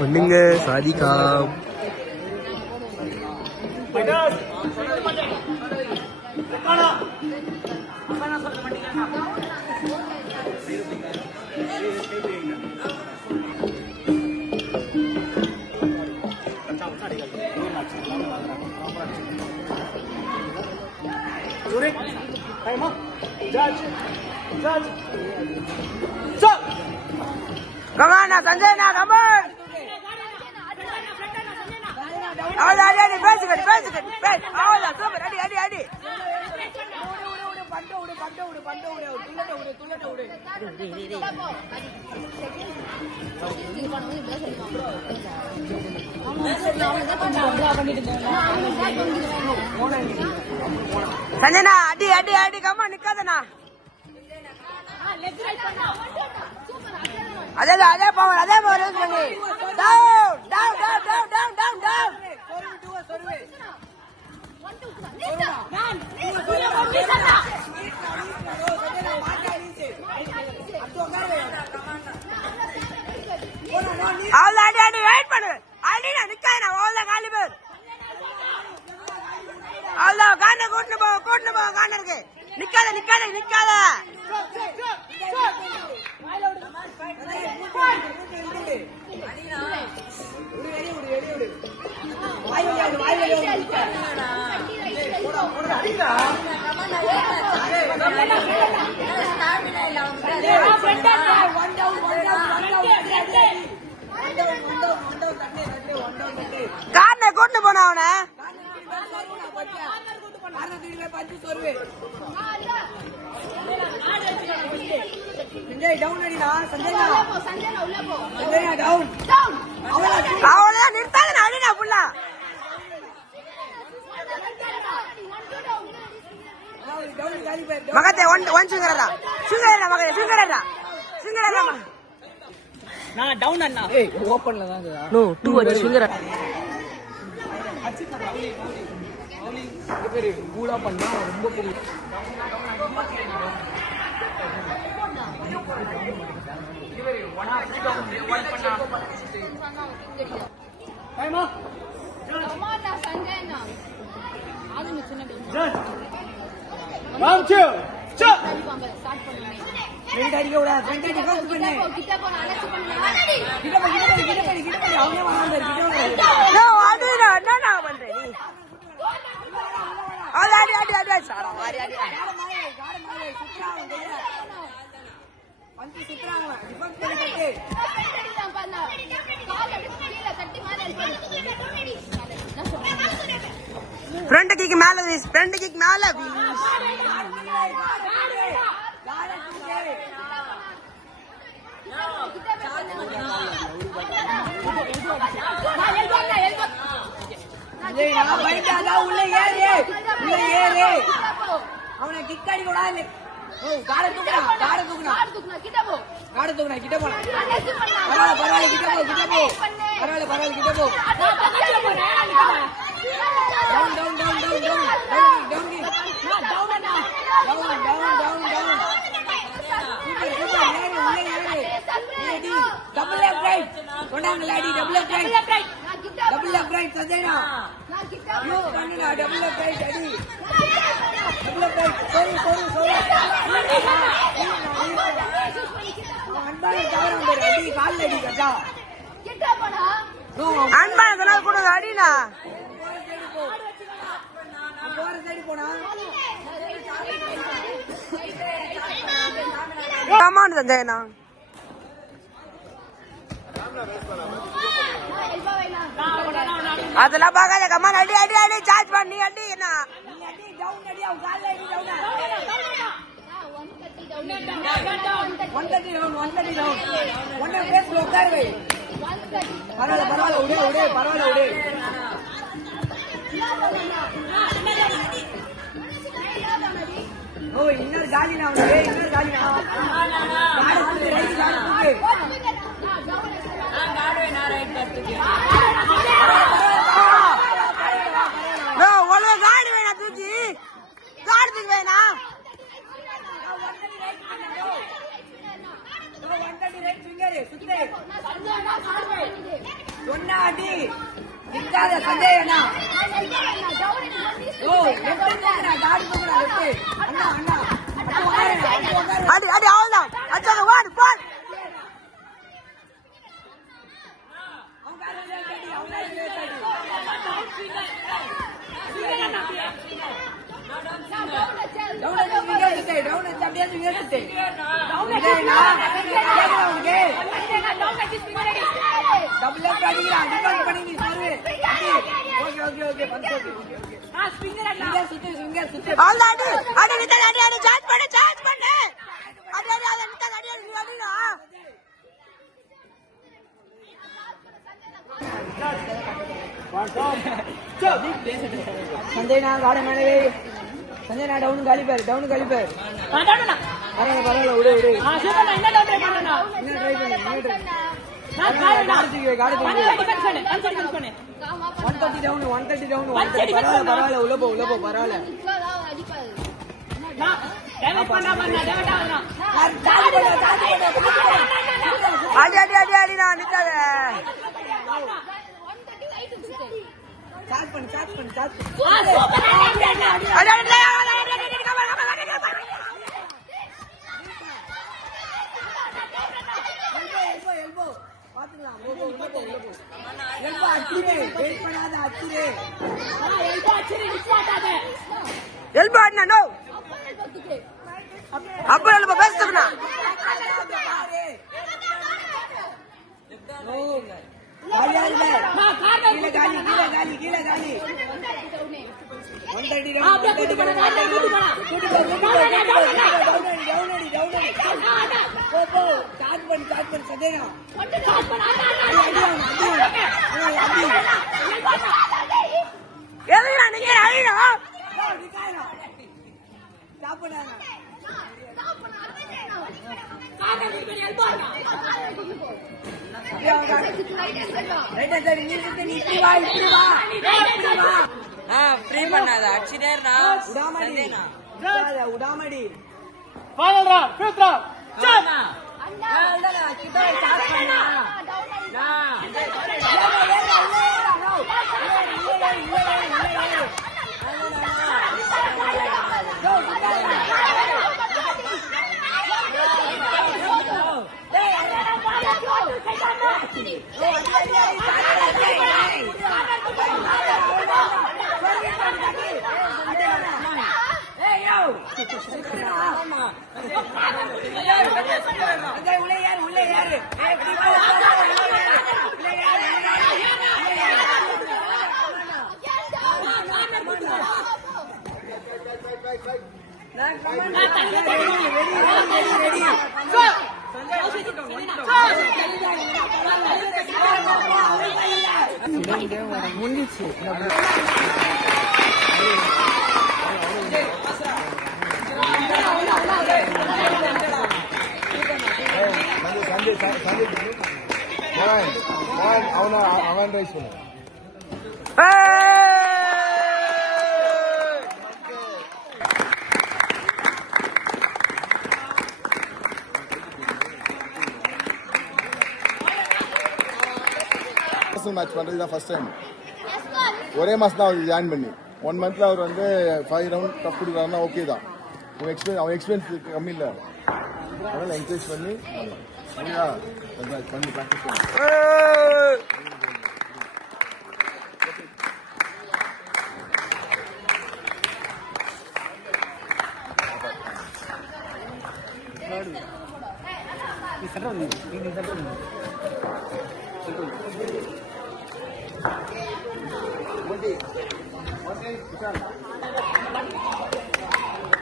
பண்ணுங்க Sadhika. Come on, Sanjay, come on. Adi, basic. Adi. Sanjana, Adi, come on, Nikadana. Ada power. Down. Adi, wait பண்ணு. Adi நிக்காதே all the caliber. Allah கான கூட்னு போ கான இருக்கு. நிக்காதே. கான கூட்னு போனா அவன Sanjay down adina Sanjay down avala nirthadana adina pulla magate one singarada na down anna hey open la da no 2 achu singarada பேரு கூலா பண்ணா ரொம்ப புரியும் फ्रंट किक மேல அவனை கிக் அடி கூட இல்ல காட தூக்குனா கிட்ட போடா பரவாயில்ல கிட்ட போ பரவாயில்ல கிட்ட போ double left right கொண்டாங்க லாடி double left right சஞ்சய்னா யூ பண்ணா double left right அடி double left right sorry அன்பான தவற வந்து அடி கால் அடி கட்டா கிட்ட போடா அன்பான தவற கூட அடினா போற சைடு போனா come on சஞ்சய்னா அதெல்லாம் பாக்காத கம்மா அடி சார்ஜ் பண்ணி அடி என்ன நீ அடி டவுன் அடி அவ கால்ல அடி டவுன் 130 டவுன் ஒண்ணே பேஸ் உட்கார் வை பரவாயில்ல உடே ஓ இன்னொரு காலி நான் ரைட் गाड़ी में ना तुझी ஆப்போசிட் வேணா சொன்னாடி நிக்காத சந்தேகனா ஓ தாடி போங்கடா அண்ணா அண்ணா அடி அடி அவ்வளவுதான் அச்சாங்க வாடு பால் சந்தேனா காட மேலே சந்தேனா டவுன் காலிபார் பரவாயில்ல விடு விடு என்ன ட்ரை பண்ணு பரவாயில்ல உள்ள போ பரவாயில்ல அடி அடி அடி அடி நான் நிக்காத சார்ஜ் பண்ணு அடி அடி எல்போ அண்ணா நோ அப்ப எல்போ பேசுறா ஃப்ரீ பண்ணாத அடிச்சிட்டேனா உடாமடி முடிச்சு அவன் ரைஸ் பண்ணு மேட்ச் பண்றது தான் ஃபர்ஸ்ட் டைம் ஒரே மாசம் தான் அவர் ஜாயின் பண்ணி 1 மந்த்ல அவர் வந்து 5 ரவுண்ட் டஃப் கொடுக்குறாருன்னா ஓகே தான் அவன் எக்ஸ்பீரியன்ஸ் கம்மி இல்லை அதனால என்கரேஜ் பண்ணி சரியா பண்ணி ப்ராக்டிஸ் பண்ணி One day, Vishal.